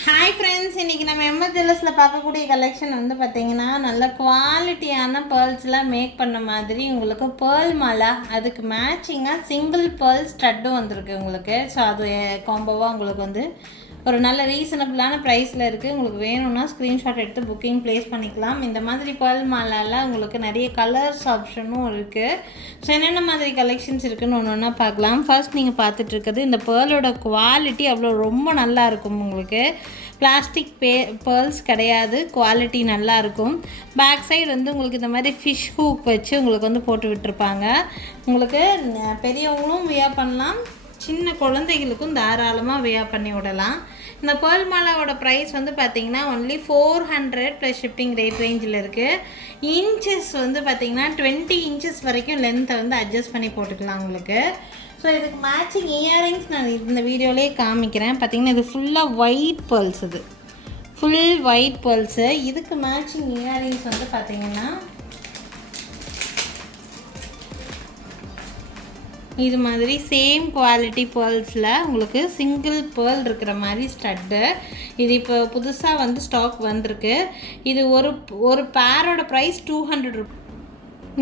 Hi friends, இன்றைக்கி நம்ம MS ஜுவல்லர்ஸில் பார்க்கக்கூடிய கலெக்ஷன் வந்து பார்த்திங்கன்னா நல்ல குவாலிட்டியான பேர்ல்ஸ்லாம் மேக் பண்ண மாதிரி உங்களுக்கு பேர்ல் மாலா, அதுக்கு மேட்சிங்காக சிங்கிள் பேர்ல் ஸ்டட்டும் வந்திருக்கு உங்களுக்கு. ஸோ அது காம்போவாக உங்களுக்கு வந்து ஒரு நல்ல ரீசனபிளான ப்ரைஸில் இருக்குது. உங்களுக்கு வேணும்னா ஸ்க்ரீன்ஷாட் எடுத்து புக்கிங் ப்ளேஸ் பண்ணிக்கலாம். இந்த மாதிரி பேர்ல் மாலாவில் உங்களுக்கு நிறைய கலர்ஸ் ஆப்ஷனும் இருக்குது. ஸோ என்னென்ன மாதிரி கலெக்ஷன்ஸ் இருக்குதுன்னு ஒன்று ஒன்றா பார்க்கலாம். ஃபர்ஸ்ட் நீங்கள் பார்த்துட்ருக்குது இந்த பேர்லோட குவாலிட்டி அவ்வளோ ரொம்ப நல்லா இருக்கும். உங்களுக்கு பிளாஸ்டிக் பேர்ல்ஸ் கிடையாது, குவாலிட்டி நல்லாயிருக்கும். பேக் சைடு வந்து உங்களுக்கு இந்த மாதிரி ஃபிஷ் ஹூக் வச்சு உங்களுக்கு வந்து போட்டு விட்டுருப்பாங்க. உங்களுக்கு பெரியவங்களும் வியர் பண்ணலாம், சின்ன குழந்தைகளுக்கும் தாராளமாக வியர் பண்ணி விடலாம். இந்த பேர்ல் மாலாவோட ப்ரைஸ் வந்து பார்த்திங்கன்னா ஒன்லி 400 ப்ளஸ் ஷிப்பிங் ரேஞ்சில் இருக்குது. இன்ச்சஸ் வந்து பார்த்திங்கன்னா 20 இன்ச்சஸ் வரைக்கும் லென்த்தை வந்து அட்ஜஸ்ட் பண்ணி போட்டுக்கலாம் உங்களுக்கு. ஸோ இதுக்கு மேட்சிங் இயரிங்ஸ் நான் இந்த வீடியோலேயே காமிக்கிறேன். பார்த்திங்கன்னா இது ஃபுல்லாக ஒயிட் பேர்ல்ஸ், இது ஃபுல் ஒயிட் பேர்ல்ஸு. இதுக்கு மேட்சிங் இயரிங்ஸ் வந்து பார்த்திங்கன்னா இது மாதிரி சேம் குவாலிட்டி பேர்ல்ஸில் உங்களுக்கு சிங்கிள் பேர்ல் இருக்கிற மாதிரி ஸ்டட்டு. இது இப்போ புதுசாக வந்து ஸ்டாக் வந்திருக்கு. இது ஒரு பேரோட ப்ரைஸ் 200 ரூபீஸ்.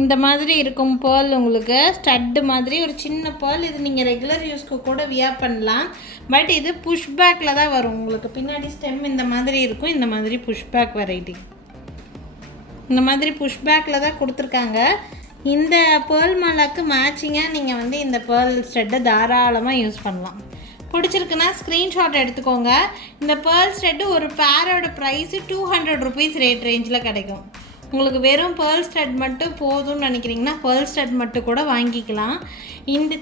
இந்த மாதிரி இருக்கும் பேர்ல் உங்களுக்கு ஸ்டட்டு மாதிரி ஒரு சின்ன பேர்ல். இது நீங்கள் ரெகுலர் யூஸ்க்கு கூட வியர் பண்ணலாம். பட் இது புஷ் பேக்கில் தான் வரும். உங்களுக்கு பின்னாடி ஸ்டெம் இந்த மாதிரி இருக்கும். இந்த மாதிரி புஷ் பேக் வெரைட்டி, இந்த மாதிரி புஷ் பேக்கில் தான் கொடுத்துருக்காங்க. இந்த பேர்ல் மாலாக்கு மேட்சிங்காக நீங்கள் வந்து இந்த பேர்ல் ஸ்டெட்டை தாராளமாக யூஸ் பண்ணலாம். பிடிச்சிருக்குன்னா ஸ்க்ரீன்ஷாட் எடுத்துக்கோங்க. இந்த பேர்ல் ஸ்டெட்டு ஒரு பேரோட ப்ரைஸு 200 ரூபீஸ் ரேஞ்சில் கிடைக்கும். உங்களுக்கு வெறும் பேர்ல் ஸ்டட் மட்டும் போதும்னு நினைக்கிறீங்கன்னா பேர்ல் ஸ்டட் மட்டும் கூட வாங்கிக்கலாம். இந்த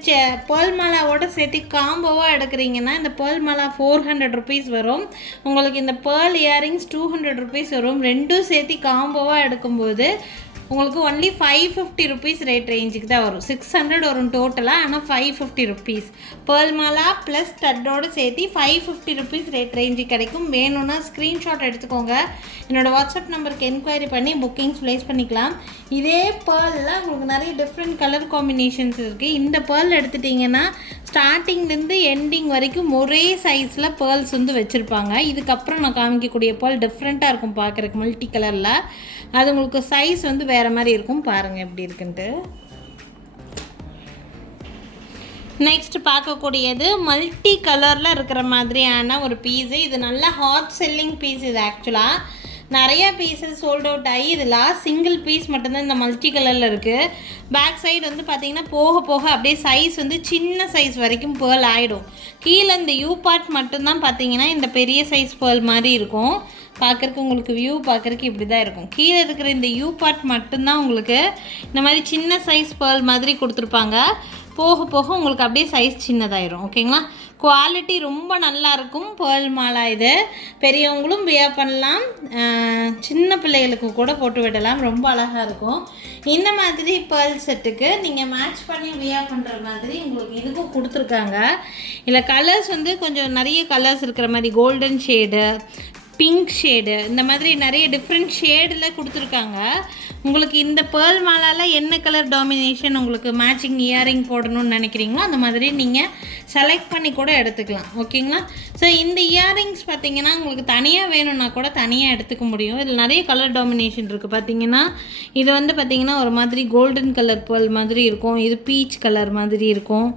பேர்ல் மாலாவோட சேர்த்து காம்போவாக எடுக்கிறீங்கன்னா இந்த பேர்ல் மாலா 400 ரூபீஸ் வரும். உங்களுக்கு இந்த பேர்ல் இயரிங்ஸ் 200 ரூபீஸ் வரும். ரெண்டும் சேர்த்து காம்போவாக எடுக்கும்போது உங்களுக்கு ஒன்லி 550 ரூபீஸ் ரேஞ்சுக்கு தான் வரும். 600 வரும் டோட்டலாக, ஆனால் 550 ரூபீஸ். பேர்ல் மாலா ப்ளஸ் ஸ்டட்டோடு சேர்த்து 550 ரூபீஸ் ரேஞ்சுக்கு கிடைக்கும். வேணும்னா ஸ்க்ரீன்ஷாட் எடுத்துக்கோங்க. என்னோடய வாட்ஸ்அப் நம்பருக்கு என்கொயரி பண்ணி புக்கிங்ஸ் ப்ளேஸ் பண்ணிக்கலாம். இதே பேர்லில் உங்களுக்கு நிறைய டிஃப்ரெண்ட் கலர் காம்பினேஷன்ஸ் இருக்குது. இந்த பேர்ல் எடுத்துட்டிங்கன்னா ஸ்டார்டிங்லேருந்து எண்டிங் வரைக்கும் ஒரே சைஸில் பேர்ல்ஸ் வந்து வச்சுருப்பாங்க. இதுக்கப்புறம் நான் காமிக்கக்கூடிய பேர்ல் டிஃப்ரெண்ட்டாக இருக்கும் பார்க்குறதுக்கு, மல்டி கலரில். அது உங்களுக்கு சைஸ் வந்து வேறு மாதிரி இருக்கும். பாருங்கள் எப்படி இருக்குன்ட்டு. நெக்ஸ்ட் பார்க்கக்கூடியது மல்டி கலரில் இருக்கிற மாதிரியான ஒரு பீஸு. இது நல்ல ஹாட் செல்லிங் பீஸ். இது ஆக்சுவலாக நிறைய பீஸஸ் சோல்ட் அவுட் ஆகி இது லாஸ்ட் சிங்கிள் பீஸ் மட்டும்தான் இந்த மல்டி கலரில் இருக்குது. பேக் சைடு வந்து பார்த்திங்கன்னா போக போக அப்படியே சைஸ் வந்து சின்ன சைஸ் வரைக்கும் பேர்ல் ஆகிடும். கீழே இந்த யூ பார்ட் மட்டும்தான் பார்த்திங்கன்னா இந்த பெரிய சைஸ் பேர்ல் மாதிரி இருக்கும். பார்க்குறக்கு உங்களுக்கு வியூ பார்க்குறக்கு இப்படி தான் இருக்கும். கீழே இருக்கிற இந்த யூ பார்ட் மட்டும்தான் உங்களுக்கு இந்த மாதிரி சின்ன சைஸ் பேர்ல் மாதிரி கொடுத்துருப்பாங்க. போக போக உங்களுக்கு அப்படியே சைஸ் சின்னதாயிரும். ஓகேங்களா? குவாலிட்டி ரொம்ப நல்லாயிருக்கும் பேர்ல் மாலா. இது பெரியவங்களும் வியர் பண்ணலாம், சின்ன பிள்ளைகளுக்கு கூட போட்டு விடலாம். ரொம்ப அழகாக இருக்கும். இந்த மாதிரி பேர்ல் செட்டுக்கு நீங்கள் மேட்ச் பண்ணி வியர் பண்ணுற மாதிரி உங்களுக்கு இதுக்கும் கொடுத்துருக்காங்க. இதில் கலர்ஸ் வந்து கொஞ்சம் நிறைய கலர்ஸ் இருக்கிற மாதிரி, கோல்டன் ஷேடு, பிங்க் ஷேடு, இந்த மாதிரி நிறைய டிஃப்ரெண்ட் ஷேடில் கொடுத்துருக்காங்க. உங்களுக்கு இந்த பேர்ல் மாலாவில் என்ன கலர் டாமினேஷன் உங்களுக்கு மேட்சிங் இயரிங் போடணும்னு நினைக்கிறீங்களோ அந்த மாதிரி நீங்கள் செலக்ட் பண்ணி கூட எடுத்துக்கலாம். ஓகேங்களா? ஸோ இந்த இயரிங்ஸ் பார்த்திங்கன்னா உங்களுக்கு தனியாக வேணும்னா கூட தனியாக எடுத்துக்க முடியும். இதில் நிறைய கலர் டாமினேஷன் இருக்குது. பார்த்திங்கன்னா இது வந்து பார்த்திங்கன்னா ஒரு மாதிரி கோல்டன் கலர் பேர்ல் மாதிரி இருக்கும். இது பீச் கலர் மாதிரி இருக்கும்.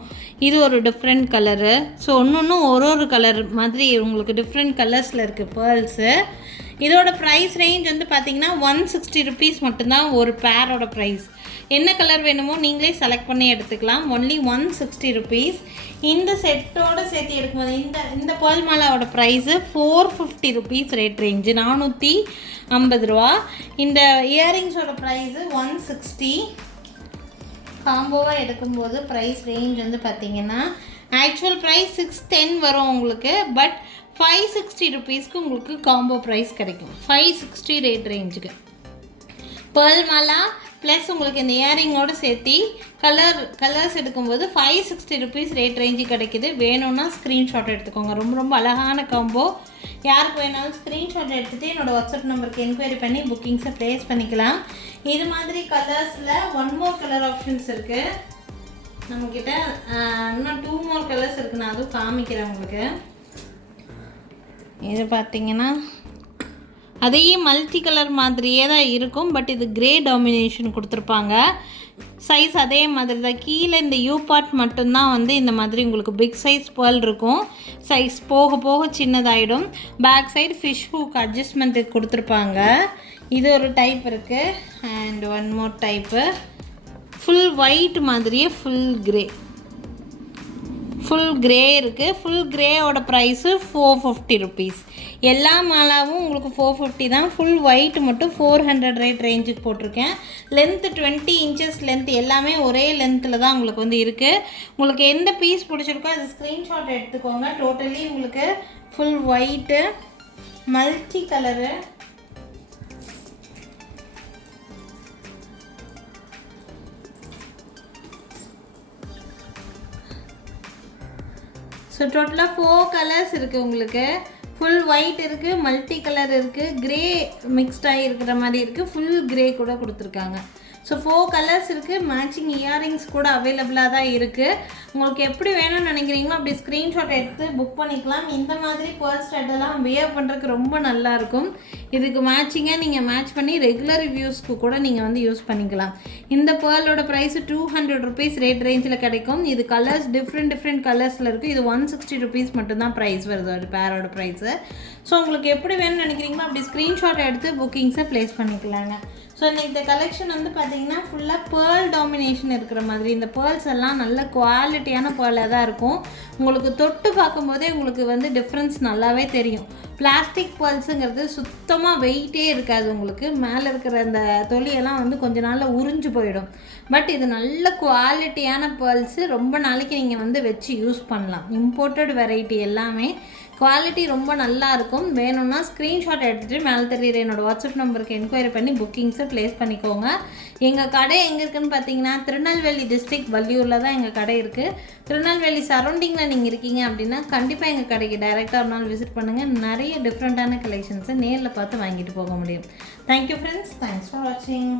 இது ஒரு டிஃப்ரெண்ட் கலரு. ஸோ ஒன்று ஒரு கலர் மாதிரி உங்களுக்கு டிஃப்ரெண்ட் கலர்ஸில் இருக்குது பேர்ல்ஸு. இதோட ப்ரைஸ் ரேஞ்ச் வந்து பார்த்திங்கன்னா 160 ரூபீஸ் மட்டும்தான் ஒரு பேரோட ப்ரைஸ். என்ன கலர் வேணுமோ நீங்களே செலக்ட் பண்ணி எடுத்துக்கலாம். Only 160 rupees. இந்த செட்டோடு சேர்த்து எடுக்கும்போது இந்த பேர்ல் மாலாவோட ப்ரைஸு 450 ரூபீஸ் ரேஞ்சு, 450 ரூபா. இந்த இயரிங்ஸோட ப்ரைஸு 160. காம்போவாக எடுக்கும்போது ப்ரைஸ் ரேஞ்ச் வந்து பார்த்திங்கன்னா ஆக்சுவல் ப்ரைஸ் 610 வரும் உங்களுக்கு. பட் 560 ரூபீஸ்க்கு உங்களுக்கு காம்போ ப்ரைஸ் கிடைக்கும். 560 ரேஞ்சுக்கு பேர்ல் மாலா ப்ளஸ் உங்களுக்கு இந்த இயரிங்கோடு சேர்த்து கலர்ஸ் எடுக்கும்போது 560 ரூபீஸ் ரேஞ்சு கிடைக்கிது. வேணும்னா ஸ்க்ரீன்ஷாட் எடுத்துக்கோங்க. ரொம்ப ரொம்ப அழகான காம்போ. யாருக்கு வேணாலும் ஸ்க்ரீன்ஷாட் எடுத்துகிட்டு என்னோடய வாட்ஸ்அப் நம்பருக்கு என்கொயரி பண்ணி புக்கிங்ஸை ப்ளேஸ் பண்ணிக்கலாம். இது மாதிரி கலர்ஸில் 1 more கலர் ஆப்ஷன்ஸ் இருக்குது நம்மக்கிட்ட. இன்னும் 2 more கலர்ஸ் இருக்குது. நான் அதுவும் காமிக்கிறேன் உங்களுக்கு. இது பார்த்தீங்கன்னா அதே மல்டி கலர் மாதிரியே தான் இருக்கும், பட் இது கிரே டாமினேஷன் கொடுத்துருப்பாங்க. சைஸ் அதே மாதிரி தான். கீழே இந்த யூ பார்ட் மட்டும்தான் வந்து இந்த மாதிரி உங்களுக்கு பிக் சைஸ் பேர்ல் இருக்கும். சைஸ் போக போக சின்னதாகிடும். பேக் சைடு ஃபிஷ் ஹூக் அட்ஜஸ்ட்மெண்ட்டுக்கு கொடுத்துருப்பாங்க. இது ஒரு டைப் இருக்குது. And one more type full white மாதிரியே ஃபுல் கிரே இருக்குது. ஃபுல் கிரேவோட ப்ரைஸு 450 ருபீஸ். எல்லா மாலாவும் உங்களுக்கு 450 தான். ஃபுல் ஒயிட் மட்டும் 400 ரேட் ரேஞ்சுக்கு போட்டிருக்கேன். லென்த்து 20 இன்ச்சஸ் லென்த், எல்லாமே ஒரே லென்த்தில் தான் உங்களுக்கு வந்து இருக்குது. உங்களுக்கு எந்த பீஸ் பிடிச்சிருக்கோ அது ஸ்க்ரீன்ஷாட் எடுத்துக்கோங்க. டோட்டலி உங்களுக்கு full white multi colour. So டோட்டலாக 4 கலர்ஸ் இருக்குது உங்களுக்கு. ஃபுல் ஒயிட் இருக்குது, மல்டி கலர் இருக்குது, கிரே மிக்ஸ்டாகி இருக்கிற மாதிரி இருக்குது, ஃபுல் கிரே கூட கொடுத்துருக்காங்க. ஸோ 4 கலர்ஸ் இருக்குது. மேட்சிங் இயரிங்ஸ் கூட அவைலபிளாக தான் இருக்குது. உங்களுக்கு எப்படி வேணும்னு நினைக்கிறீங்களோ அப்படி ஸ்க்ரீன்ஷாட் எடுத்து புக் பண்ணிக்கலாம். இந்த மாதிரி பேர்ல் ஸ்டட்டெல்லாம் வியர் பண்ணுறதுக்கு ரொம்ப நல்லாயிருக்கும். இதுக்கு மேட்சிங்காக நீங்கள் மேட்ச் பண்ணி ரெகுலர் ரிவ்யூஸ்க்கு கூட நீங்கள் வந்து யூஸ் பண்ணிக்கலாம். இந்த பேர்லோட ப்ரைஸு 200 ருபீஸ் ரேட் ரேஞ்சில் கிடைக்கும். இது கலர்ஸ் டிஃப்ரெண்ட் கலர்ஸில் இருக்குது. இது 160 ருபீஸ் மட்டும்தான் ப்ரைஸ் வருது ஒரு பேரோட ப்ரைஸு. ஸோ உங்களுக்கு எப்படி வேணும்னு நினைக்கிறீங்களோ அப்படி ஸ்க்ரீன்ஷாட் எடுத்து புக்கிங்ஸை ப்ளேஸ் பண்ணிக்கலாங்க. ஸோ இந்த கலெக்ஷன் வந்து பார்த்தீங்கன்னா ஃபுல்லாக பேர்ல் டாமினேஷன் இருக்கிற மாதிரி. இந்த பேர்ல்ஸ் எல்லாம் நல்ல குவாலிட்டியான பேர்லாக தான் இருக்கும். உங்களுக்கு தொட்டு பார்க்கும்போதே உங்களுக்கு வந்து டிஃப்ரென்ஸ் நல்லாவே தெரியும். பிளாஸ்டிக் பேர்ல்ஸுங்கிறது சுத்தமாக வெயிட்டே இருக்காது. உங்களுக்கு மேலே இருக்கிற அந்த தொலியெல்லாம் வந்து கொஞ்ச நாளில் உறிஞ்சு போயிடும். பட் இது நல்ல குவாலிட்டியான பேர்ல்ஸு. ரொம்ப நாளைக்கு நீங்கள் வந்து வச்சு யூஸ் பண்ணலாம். இம்போர்ட்டட் வெரைட்டி எல்லாமே குவாலிட்டி ரொம்ப நல்லா இருக்கும். வேணும்னா ஸ்க்ரீன்ஷாட் எடுத்துகிட்டு மேலே தெரியுற என்னோடய வாட்ஸ்அப் நம்பருக்கு என்கொயரி பண்ணி புக்கிங்ஸை ப்ளேஸ் பண்ணிக்கோங்க. எங்கள் கடை எங்கே இருக்குதுன்னு பார்த்தீங்கன்னா திருநெல்வேலி டிஸ்ட்ரிக்ட் வள்ளியூரில் தான் எங்கள் கடை இருக்குது. திருநெல்வேலி சரௌண்டிங்கில் நீங்கள் இருக்கீங்க அப்படின்னா கண்டிப்பாக எங்கள் கடைக்கு டைரெக்டாக ஒரு நாள் விசிட் பண்ணுங்கள். நிறைய டிஃப்ரெண்ட்டான கலெக்ஷன்ஸை நேரில் பார்த்து வாங்கிட்டு போக முடியும். Thank you friends. தேங்க்ஸ் ஃபார் வாட்சிங்.